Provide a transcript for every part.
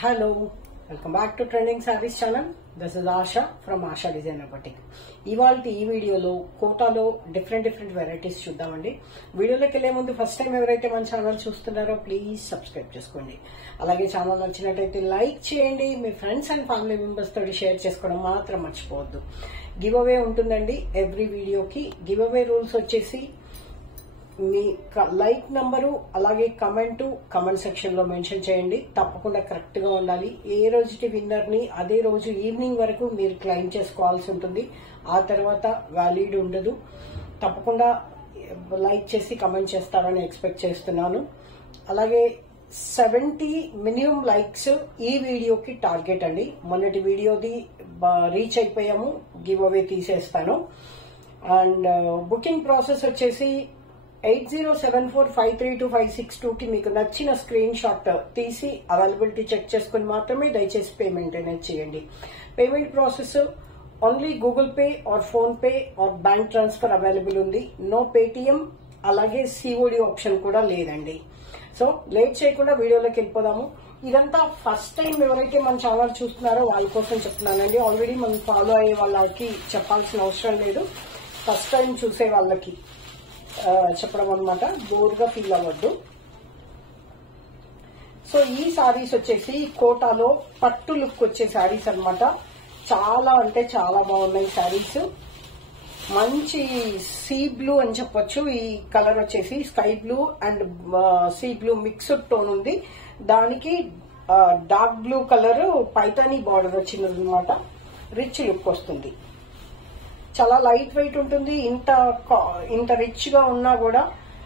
Hello, welcome back to Trending Sarees channel. This is Asha from Asha Designer Boutique. ఇవాల్టి ఈ వీడియోలో కోటాలో different varieties చూద్దామండి. వీడియోలోకి వెళ్లే ముందు ఫస్ట్ టైం ఎవరైతే మన ఛానల్ చూస్తున్నారో ప్లీజ్ సబ్స్క్రైబ్ చేసుకోండి. అలాగే ఛానల్ నచ్చినట్టయితే లైక్ చేయండి. మీ ఫ్రెండ్స్ అండ్ ఫ్యామిలీ మెంబర్స్ తోటి షేర్ చేసుకోవడం మాత్రం మర్చిపోవద్దు. గివ్ అవే ఉంటుందండి ఎవ్రీ వీడియోకి. గివ్ అవే రూల్స్ వచ్చేసి మీ లైక్ నంబరు అలాగే కమెంట్ సెక్షన్ లో మెన్షన్ చేయండి. తప్పకుండా కరెక్ట్ గా ఉండాలి. ఏ రోజుటి విన్నర్ ని అదే రోజు ఈవినింగ్ వరకు మీరు క్లెయిమ్ చేసుకోవాల్సి ఉంటుంది. ఆ తర్వాత వ్యాలిడ్ ఉండదు. తప్పకుండా లైక్ చేసి కమెంట్ చేస్తారని ఎక్స్పెక్ట్ చేస్తున్నాను. అలాగే 70 మినిమం లైక్స్ ఈ వీడియోకి టార్గెట్ అండి. మొన్నటి వీడియోది రీచ్ అయిపోయాము. గివ్ అవే తీసేస్తాను. అండ్ బుకింగ్ ప్రాసెస్ వచ్చేసి 8074532562 కి మీకు నచ్చిన స్క్రీన్ షాట్ తీసి అవైలబిలిటీ చెక్ చేసుకుని మాత్రమే దయచేసి పేమెంట్ అనేది చేయండి. Payment process only Google pay or phone pay or bank transfer available ఉంది. నో పేటిఎం అలాగే సిఓడి ఆప్షన్ కూడా లేదండి. సో లేట్ చేయకుండా వీడియోలోకి వెళ్ళిపోదాము. ఇదంతా ఫస్ట్ టైం ఎవరైతే మన ఛానల్ చూస్తున్నారో వాళ్ళ కోసం చెప్తున్నానండి. ఆల్రెడీ మనం ఫాలో అయ్యే వాళ్ళకి చెప్పాల్సిన అవసరం లేదు. ఫస్ట్ టైం చూసే వాళ్ళకి చెప్పడం అనమాట. బోర్గా ఫీల్ అవ్వద్దు. సో ఈ సారీస్ వచ్చేసి కోటాలో పట్టు లుక్ వచ్చే సారీస్ అనమాట. చాలా అంటే చాలా బాగున్నాయి సారీస్. మంచి సీ బ్లూ అని చెప్పొచ్చు. ఈ కలర్ వచ్చేసి sky blue and sea blue mixed tone ఉంది. దానికి dark blue colour Paithani border వచ్చింది అనమాట. రిచ్ లుక్ వస్తుంది. చాలా లైట్ వెయిట్ ఉంటుంది. ఇంత రిచ్ గా ఉన్నా కూడా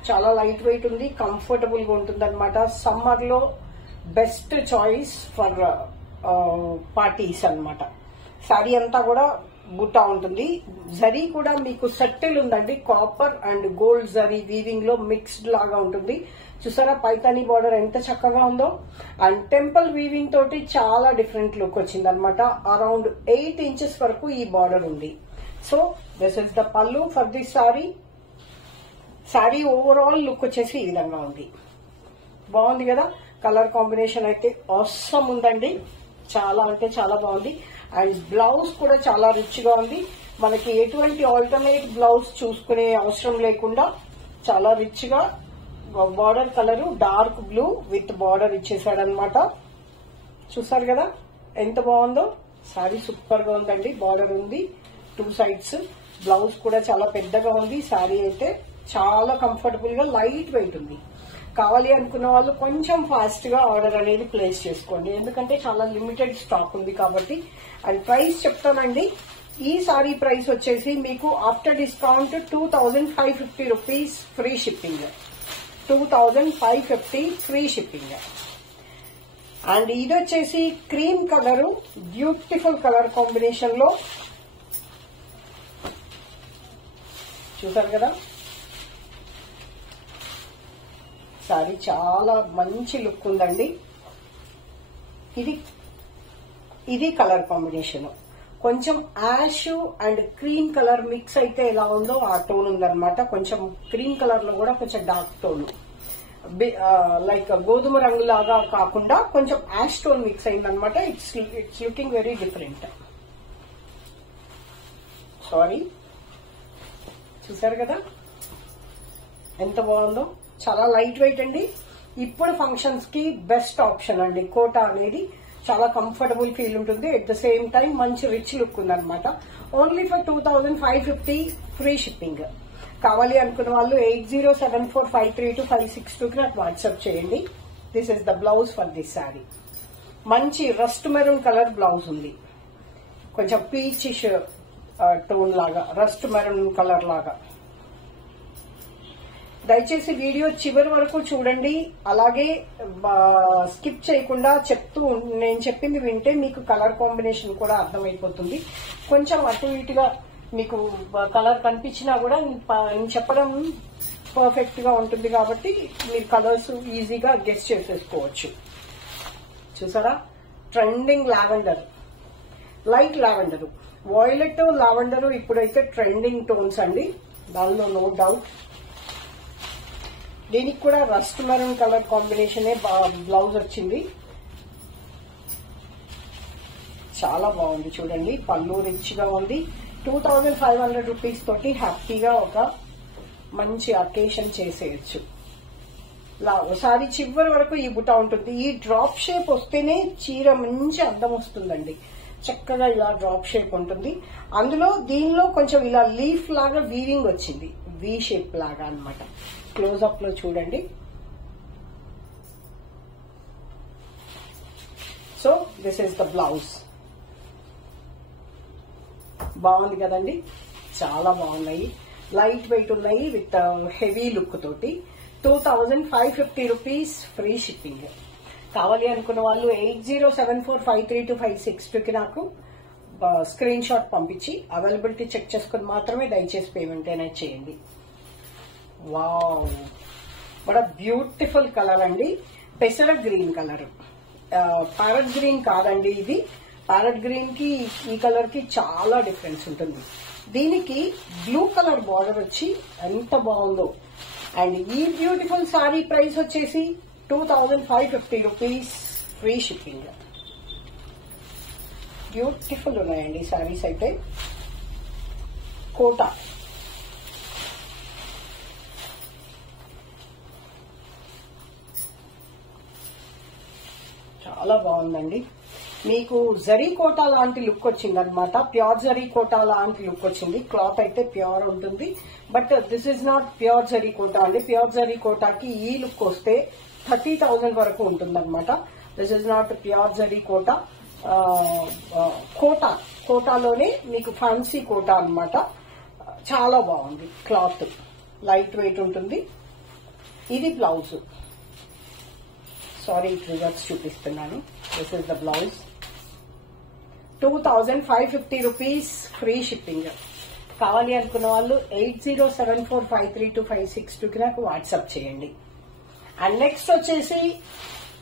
చాలా లైట్ వెయిట్ ఉంది. కంఫర్టబుల్ గా ఉంటుంది అనమాట. సమ్మర్ లో బెస్ట్ చాయిస్ ఫర్ పార్టీస్ అనమాట. సారీ అంతా కూడా బుట్టా ఉంటుంది. జరీ కూడా మీకు సెటిల్ ఉందండి. Copper and gold zari weaving లో మిక్స్డ్ లాగా ఉంటుంది. చూసారా పైతానీ బార్డర్ ఎంత చక్కగా ఉందో. అండ్ టెంపుల్ వీవింగ్ తోటి చాలా డిఫరెంట్ లుక్ వచ్చింది అనమాట. అరౌండ్ 8 ఇంచెస్ వరకు ఈ బార్డర్ ఉంది. సో దిస్ ఇస్ ద పల్లు for this sorry. Sorry overall look వచ్చేసి ఈ విధంగా ఉంది. బాగుంది కదా. కలర్ కాంబినేషన్ అయితే ఆసమ్ ఉందండి. చాలా అంటే చాలా బాగుంది. అండ్ బ్లౌజ్ కూడా చాలా రిచ్ గా ఉంది. మనకి ఎటువంటి ఆల్టర్నేట్ బ్లౌజ్ చూసుకునే అవసరం లేకుండా చాలా రిచ్ గా border colour dark blue with border ఇచ్చేసాడనమాట. చూసారు కదా ఎంత బాగుందో. సారీ సూపర్ గా ఉందండి. బార్డర్ ఉంది 2 సైడ్స్. బ్లౌజ్ కూడా చాలా పెద్దగా ఉంది. సారీ అయితే చాలా కంఫర్టబుల్ గా లైట్ వెయిట్ ఉంది. కావాలి అనుకున్న వాళ్ళు కొంచెం ఫాస్ట్ గా ఆర్డర్ అనేది ప్లేస్ చేసుకోండి. ఎందుకంటే చాలా లిమిటెడ్ స్టాక్ ఉంది కాబట్టి. అండ్ ప్రైస్ చెప్తానండి. ఈ సారీ ప్రైస్ వచ్చేసి మీకు after discount 2550 rupees free shipping. 2550 free shipping. And ఇది వచ్చేసి cream colour beautiful colour combination లో చూసారు కదా. సారీ చాలా మంచి లుక్ ఉందండి. ఇది కలర్ కాంబినేషన్ కొంచెం ash and cream colour mix అయితే ఎలా ఉందో ఆ టోన్ ఉందన్నమాట. కొంచెం క్రీమ్ కలర్ లో కూడా కొంచెం డార్క్ టోన్ లైక్ గోధుమ రంగు లాగా కాకుండా కొంచెం యాష్ టోన్ మిక్స్ అయిందనమాట. It's looking very different. Sorry చూసారు కదా ఎంత బాగుందో. చాలా లైట్ వెయిట్ అండి. ఇప్పుడు ఫంక్షన్స్ కి బెస్ట్ ఆప్షన్ అండి. కోటా అనేది చాలా కంఫర్టబుల్ ఫీల్ ఉంటుంది. ఎట్ ద సేమ్ టైం మంచి రిచ్ లుక్ ఉందన్నమాట. Only for 2550 free shipping. కావాలి అనుకున్న వాళ్ళు 8074532562 కి నాకు వాట్సాప్ చేయండి. This is the blouse for this sari. మంచి రస్ట్ మెరూన్ కలర్ బ్లౌజ్ ఉంది. కొంచెం పీచిష్ టోన్ లాగా రస్ట్ మెరూన్ కలర్ లాగా. దయచేసి వీడియో చివరి వరకు చూడండి. అలాగే స్కిప్ చేయకుండా నేను చెప్పింది వింటే మీకు కలర్ కాంబినేషన్ కూడా అర్థమైపోతుంది. కొంచెం అటు ఇటుగా మీకు కలర్ కనిపించినా కూడా నేను చెప్పడం పర్ఫెక్ట్ గా ఉంటుంది కాబట్టి మీరు కలర్స్ ఈజీగా గెస్ చేసేసుకోవచ్చు. చూసారా trending lavender, light lavender, violet lavender ఇప్పుడైతే ట్రెండింగ్ టోన్స్ అండి. దానిలో నో డౌట్. దీనికి కూడా rust maroon colour combination blouse వచ్చింది. చాలా బాగుంది చూడండి. పళ్ళు రిచ్ గా ఉంది. 2500 రూపీస్ తోటి హ్యాపీగా ఒక మంచి అకేషన్ చేసేయచ్చు. ఒకసారి చివరి వరకు ఈ బుట్ట ఉంటుంది. ఈ డ్రాప్ షేప్ వస్తేనే చీర మంచి అద్దం వస్తుందండి. చక్కగా ఇలా డ్రాప్ షేప్ ఉంటుంది. అందులో దీనిలో కొంచెం ఇలా లీఫ్ లాగా వీవింగ్ వచ్చింది, వి షేప్ లాగా అన్నమాట. క్లోజ్అప్ లో చూడండి. So this is the blouse. బాగుంది కదండి, చాలా బాగున్నాయి. లైట్ వెయిట్ ఉన్నాయి విత్ హెవీ లుక్ తోటి. 2550 రూపీస్ ఫ్రీ షిప్పింగ్. కావాలి అనుకున్న వాళ్ళు 8074532562కి నాకు స్క్రీన్ షాట్ పంపించి అవైలబిలిటీ చెక్ చేసుకుని మాత్రమే దయచేసి పేమెంట్ అనేది చేయండి. వావ్, బట్ బ్యూటిఫుల్ కలర్ అండి. పెసర గ్రీన్ కలర్, ప్యారెట్ గ్రీన్ కాదండి ఇది. ప్యారెట్ గ్రీన్ కి ఈ కలర్ కి చాలా డిఫరెన్స్ ఉంటుంది. దీనికి బ్లూ కలర్ బార్డర్ వచ్చి ఎంత బాగుందో. అండ్ ఈ బ్యూటిఫుల్ సారీ ప్రైస్ వచ్చేసి 2550 రూపీస్ ఫ్రీ షిప్పింగ్. బ్యూటిఫుల్ ఉన్నాయండి సారీస్ అయితే. కోటా చాలా బాగుందండి. మీకు జరీ కోటా లాంటి లుక్ వచ్చింది అనమాట. ప్యూర్ జరీ కోటా లాంటి లుక్ వచ్చింది. క్లాత్ అయితే ప్యూర్ ఉంటుంది. But this is not pure zari Kota అండి. ప్యూర్ జరీ కోటాకి ఈ లుక్ వస్తే 30,000 వరకు ఉంటుంది అనమాట. This is not pure zari Kota. కోటాలోనే మీకు ఫ్యాన్సీ కోటా అనమాట. చాలా బాగుంది. క్లాత్ లైట్ వెయిట్ ఉంటుంది. ఇది బ్లౌజ్. సారీ, రివర్స్ చూపిస్తున్నాను. This is the blouse. 2550 rupees free shipping. కావాలి అనుకున్న వాళ్ళు 8074532562కి నాకు వాట్సాప్ చేయండి. అండ్ నెక్స్ట్ వచ్చేసి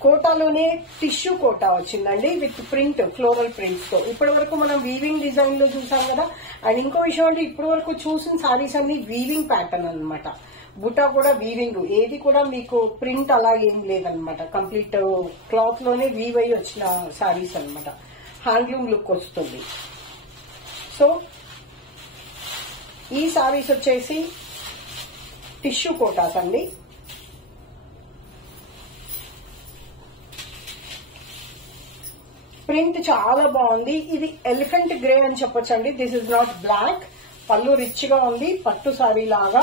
కోటాలోనే టిష్యూ కోటా వచ్చిందండి విత్ ప్రింట్, ఫ్లోరల్ ప్రింట్స్ తో. ఇప్పటి వరకు మనం వీవింగ్ డిజైన్ లో చూసాం కదా. అండ్ ఇంకో విషయం అంటే ఇప్పటి వరకు చూసిన సారీస్ అన్ని వీవింగ్ ప్యాటర్న్ అనమాట. బుటా కూడా వీవింగ్, ఏది కూడా మీకు ప్రింట్ అలా ఏం లేదనమాట. కంప్లీట్ క్లాత్ లోనే వీవ్ అయ్యి వచ్చిన సారీస్ అనమాట. హ్యాండ్లూమ్ లుక్ వస్తుంది. సో ఈ సారీస్ వచ్చేసి టిష్యూ కోటాస్ అండి. ప్రింట్ చాలా బాగుంది. ఇది ఎలిఫెంట్ గ్రే అని చెప్పొచ్చండి. This is not black. పళ్ళు రిచ్ గా ఉంది, పట్టు సారీ లాగా.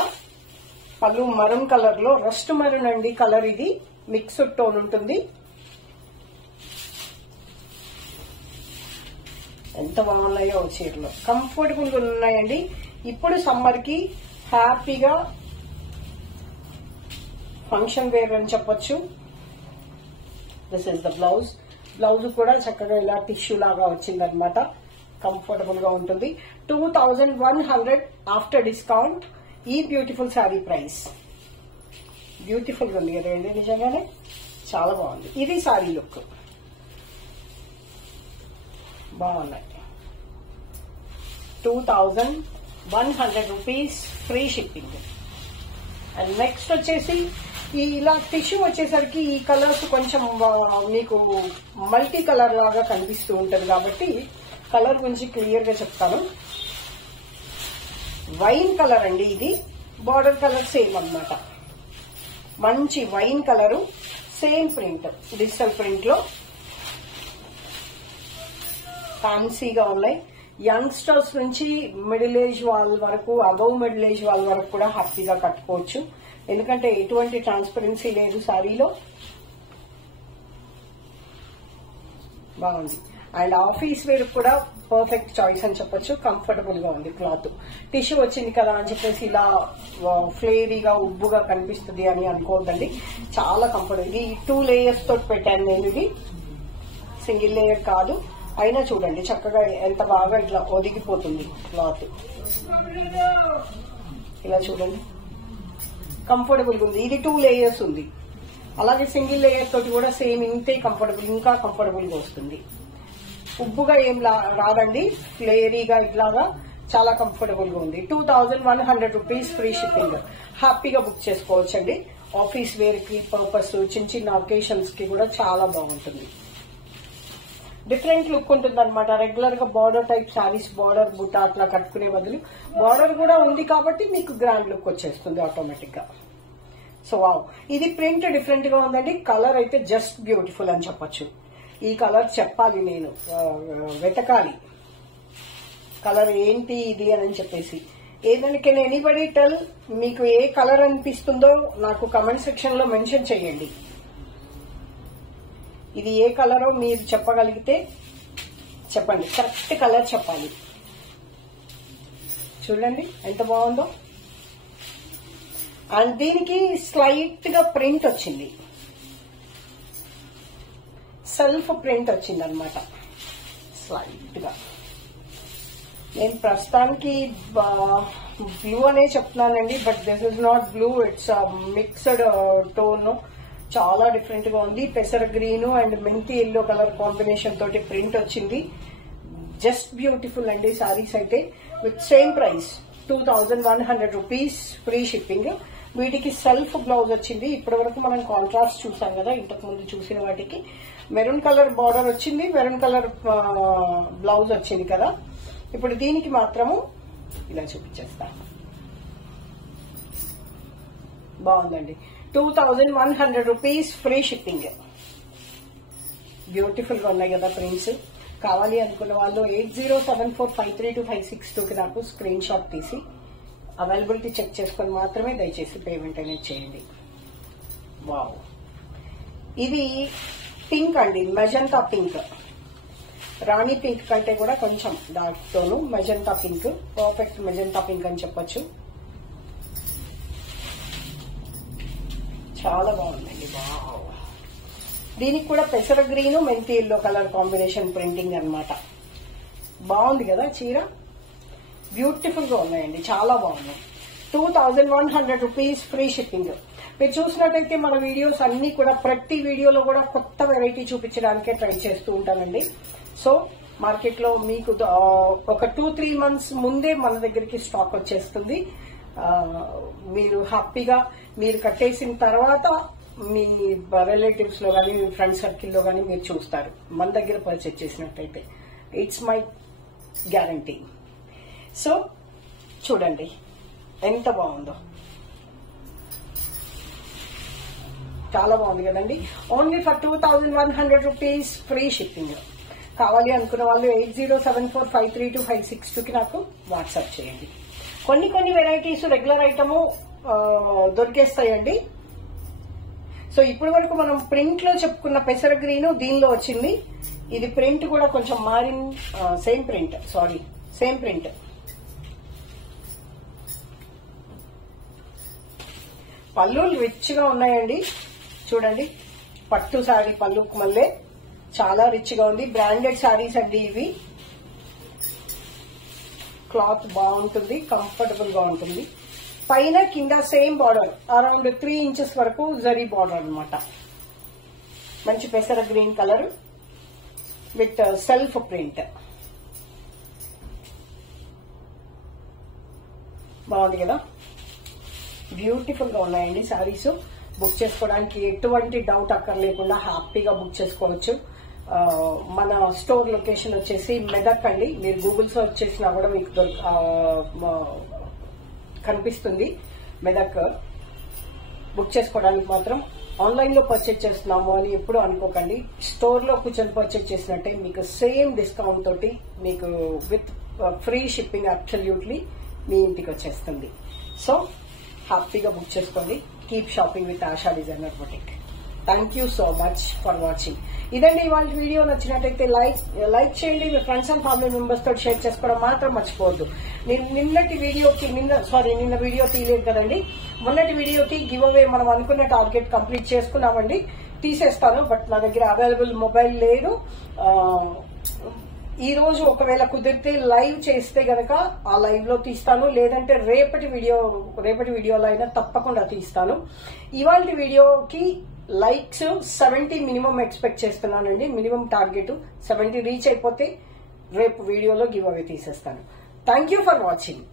పళ్ళు మరూన్ కలర్ లో, రస్ట్ మరూన్ అండి కలర్. ఇది మిక్స్డ్ టోన్ ఉంటుంది. ఎంత బాగున్నాయో చీరలో, కంఫర్టబుల్ గా ఉన్నాయండి. ఇప్పుడు సమ్మర్ కి హ్యాపీగా ఫంక్షన్ వేర్ అని చెప్పొచ్చు. This is the blouse. Blouse కూడా చక్కగా ఇలా టిష్యూ లాగా వచ్చిందనమాట. కంఫర్టబుల్ గా ఉంటుంది. 2100 ఆఫ్టర్ డిస్కౌంట్. ఈ బ్యూటిఫుల్ శారీ ప్రైస్. బ్యూటిఫుల్ గా ఉంది కదండి, నిజంగానే చాలా బాగుంది. ఇది శారీ లుక్. బాగున్నాయి. 2100 rupees free shipping. And next వచ్చేసి ఇలా టిష్యూ వచ్చేసరికి ఈ కలర్స్ కొంచెం మీకు మల్టీ కలర్ లాగా కనిపిస్తూ ఉంటది కాబట్టి కలర్ గురించి క్లియర్ గా చెప్తాను. వైన్ కలర్ అండి ఇది. బార్డర్ కలర్ సేమ్ అన్నమాట. మంచి wine colour, same print, digital print లో ఫ్యాన్సీగా ఉన్నాయి. యంగ్స్టర్స్ నుంచి మిడిల్ ఏజ్ వాళ్ళ వరకు, అబవ్ మిడిల్ ఏజ్ వాళ్ళ వరకు కూడా హ్యాపీగా కట్టుకోవచ్చు. ఎందుకంటే ఎటువంటి ట్రాన్స్పరెన్సీ లేదు సారీలో. బాగుంది. అండ్ ఆఫీస్ వేర్ కూడా పర్ఫెక్ట్ చాయిస్ అని చెప్పొచ్చు. కంఫర్టబుల్ గా ఉంది. క్లాత్ టిష్యూ వచ్చింది కదా అని చెప్పేసి ఇలా ఫ్లేరీగా ఉబ్బుగా కనిపిస్తుంది అని అనుకోవద్దండి. చాలా కంఫర్టబుల్. ఇది 2 లేయర్స్ తోటి పెట్టాను నేను. ఇది సింగిల్ లేయర్ కాదు. అయినా చూడండి చక్కగా ఎంత బాగా ఇట్లా ఒదిగిపోతుంది క్లాత్. ఇలా చూడండి, కంఫర్టబుల్ ఉంది. ఇది 2 లేయర్స్ ఉంది. అలాగే సింగిల్ లేయర్ తోటి కూడా సేమ్ ఇంతే కంఫర్టబుల్, ఇంకా కంఫర్టబుల్ గా వస్తుంది. ఉబ్బుగా ఏం రాదండి, ఫ్లేరీగా ఇట్లాగా చాలా కంఫర్టబుల్ గా ఉంది. 2100 రూపీస్ ఫ్రీ షిప్పింగ్. హ్యాపీగా బుక్ చేసుకోవచ్చండి. ఆఫీస్ వేర్ కి పర్పస్, చిన్న చిన్న ఒకేషన్స్ కి కూడా చాలా బాగుంటుంది. డిఫరెంట్ లుక్ ఉంటుంది అనమాట. రెగ్యులర్ గా బార్డర్ టైప్ శారీస్ బార్డర్ బుట్ట అట్లా కట్టుకునే బదులు బార్డర్ కూడా ఉంది కాబట్టి మీకు గ్రాండ్ లుక్ వచ్చేస్తుంది ఆటోమేటిక్ గా. సో వావ్, ఇది ప్రింట్ డిఫరెంట్ గా ఉందండి. కలర్ అయితే జస్ట్ బ్యూటిఫుల్ అని చెప్పొచ్చు. ఈ కలర్ చెప్పాలి, నేను వెతకాలి కలర్ ఏంటి ఇది అని చెప్పేసి. ఏదైనా కెన్ ఎనీబడి టెల్, మీకు ఏ కలర్ అనిపిస్తుందో నాకు కమెంట్ సెక్షన్ లో మెన్షన్ చేయండి. ఇది ఏ కలరో మీరు చెప్పగలిగితే చెప్పండి, కరెక్ట్ కలర్ చెప్పాలి. చూడండి ఎంత బాగుందో. అండ్ దీనికి స్లైట్ గా ప్రింట్ వచ్చింది, సెల్ఫ్ ప్రింట్ వచ్చింది అనమాట స్లైట్ గా. నేను ప్రస్తుతానికి బ్లూ అనే చెప్తున్నానండి, but this is not blue, it's mixed tone. చాలా డిఫరెంట్ గా ఉంది. పెసర గ్రీన్ అండ్ మెంతి ఎల్లో కలర్ కాంబినేషన్ తోటి ప్రింట్ వచ్చింది. జస్ట్ బ్యూటిఫుల్ అండి సారీస్ అయితే. With same price 2100 rupees, free shipping. వీటికి సెల్ఫ్ బ్లౌజ్ వచ్చింది. ఇప్పటి వరకు మనం కాంట్రాస్ట్ చూసాం కదా, ఇంతకు ముందు చూసిన వాటికి మెరూన్ కలర్ బార్డర్ వచ్చింది, మెరూన్ కలర్ బ్లౌజ్ వచ్చింది కదా. ఇప్పుడు దీనికి మాత్రము ఇలా చూపించేస్తా. బాగుందండి. 2100 రూపీస్, ఫ్రీ షిప్పింగ్. బ్యూటిఫుల్ గా ఉన్నాయి కదా ప్రింట్స్. కావాలి అనుకున్న వాళ్ళు 8074532562కి నాకు స్క్రీన్ షాట్ తీసి అవైలబిలిటీ చెక్ చేసుకుని మాత్రమే దయచేసి పేమెంట్ అనేది చేయండి. వావ్, ఇది పింక్ అండి, మెజంతా పింక్. రాణి పింక్ కంటే కూడా కొంచెం dark tone, magenta pink. Perfect magenta pink అని చెప్పొచ్చు. చాలా బాగుందండి. వావ్, దీనికి కూడా పెసర గ్రీన్ మెంతి ఎల్లో కలర్ కాంబినేషన్ ప్రింటింగ్ అన్నమాట. బాగుంది కదా చీర, బ్యూటిఫుల్ గా ఉన్నాయండి, చాలా బాగున్నాయి. 2100 రూపీస్, ఫ్రీ షిప్పింగ్. మీరు చూసినట్టయితే మన వీడియోస్ అన్ని కూడా ప్రతి వీడియోలో కూడా కొత్త వెరైటీ చూపించడానికే ట్రై చేస్తూ ఉంటానండి. సో మార్కెట్ లో మీకు ఒక 2-3 మంత్స్ ముందే మన దగ్గరికి స్టాక్ వచ్చేస్తుంది. మీరు హ్యాపీగా మీరు కట్టేసిన తర్వాత మీ రిలేటివ్స్ లో కానీ మీ ఫ్రెండ్ సర్కిల్లో కానీ మీరు చూస్తారు మన దగ్గర పర్చేజ్ చేసినట్టయితే. It's my guarantee. సో చూడండి ఎంత బాగుందో, చాలా బాగుంది కదండి. Only for 2100 rupees, free shipping. కావాలి అనుకున్న వాళ్ళు 8074532562కి నాకు వాట్సాప్ చేయండి. కొన్ని వెరైటీస్ రెగ్యులర్ ఐటమ్ దొరికేస్తాయండి. సో ఇప్పటి వరకు మనం ప్రింట్ లో చెప్పుకున్న పెసర గ్రీన్ దీనిలో వచ్చింది. ఇది ప్రింట్ కూడా కొంచెం మారింది. Same print. పళ్ళులు రిచ్ గా ఉన్నాయండి. చూడండి, పట్టు శారీ పళ్ళు మళ్ళీ చాలా రిచ్ గా ఉంది. బ్రాండెడ్ శారీస్ అండి ఇవి. క్లాత్ బాగుంటుంది, కంఫర్టబుల్ గా ఉంటుంది. పైన కింద సేమ్ బార్డర్, అరౌండ్ 3 ఇంచెస్ వరకు జరీ బార్డర్ అన్నమాట. మంచి పెసర green colour with self print. బాగుంది కదా, బ్యూటిఫుల్ గా ఉన్నాయండి శారీస్. బుక్ చేసుకోవడానికి ఎటువంటి డౌట్ అక్కర్లేకుండా హ్యాపీగా బుక్ చేసుకోవచ్చు. మన స్టోర్ లొకేషన్ వచ్చేసి మెదక్ అండి. మీరు గూగుల్ సర్చ్ చేసినా కూడా మీకు కనిపిస్తుంది మెదక్. బుక్ చేసుకోవడానికి మాత్రం ఆన్లైన్ లో పర్చేజ్ చేస్తున్నాము అని ఎప్పుడు అనుకోకండి. స్టోర్ లో కూర్చొని పర్చేజ్ చేసినట్టే మీకు సేమ్ డిస్కౌంట్ తోటి మీకు విత్ ఫ్రీ షిప్పింగ్ అబ్సల్యూట్లీ మీ ఇంటికి వచ్చేస్తుంది. సో హ్యాపీగా బుక్ చేసుకోండి. Keep shopping with ASHA designer boutique. Thank you so much for watching. ఇదండి ఇవాళ వీడియో. నచ్చినట్టయితే లైక్ చేయండి. మీ ఫ్రెండ్స్ అండ్ ఫ్యామిలీ మెంబర్స్ తోటి షేర్ చేసుకోవడం మాత్రం మర్చిపోవద్దు. నిన్న వీడియో తీయలేదు కదండి. మొన్నటి వీడియోకి గివ్ అవే మనం అనుకున్న టార్గెట్ కంప్లీట్ చేసుకున్నామండి. తీసేస్తాను, బట్ నా దగ్గర అవైలబుల్ మొబైల్ లేదు. ఈ రోజు ఒకవేళ కుదిరితే లైవ్ చేస్తే గనక ఆ లైవ్ లో తీస్తాను, లేదంటే రేపటి వీడియోలో అయినా తప్పకుండా తీస్తాను. ఇవాళ వీడియోకి లైక్స్ 70 మినిమం ఎక్స్పెక్ట్ చేస్తున్నానండి. మినిమం టార్గెట్ 70 రీచ్ అయిపోతే రేపు వీడియోలో గివ్ అవే తీసేస్తాను. Thank you for watching.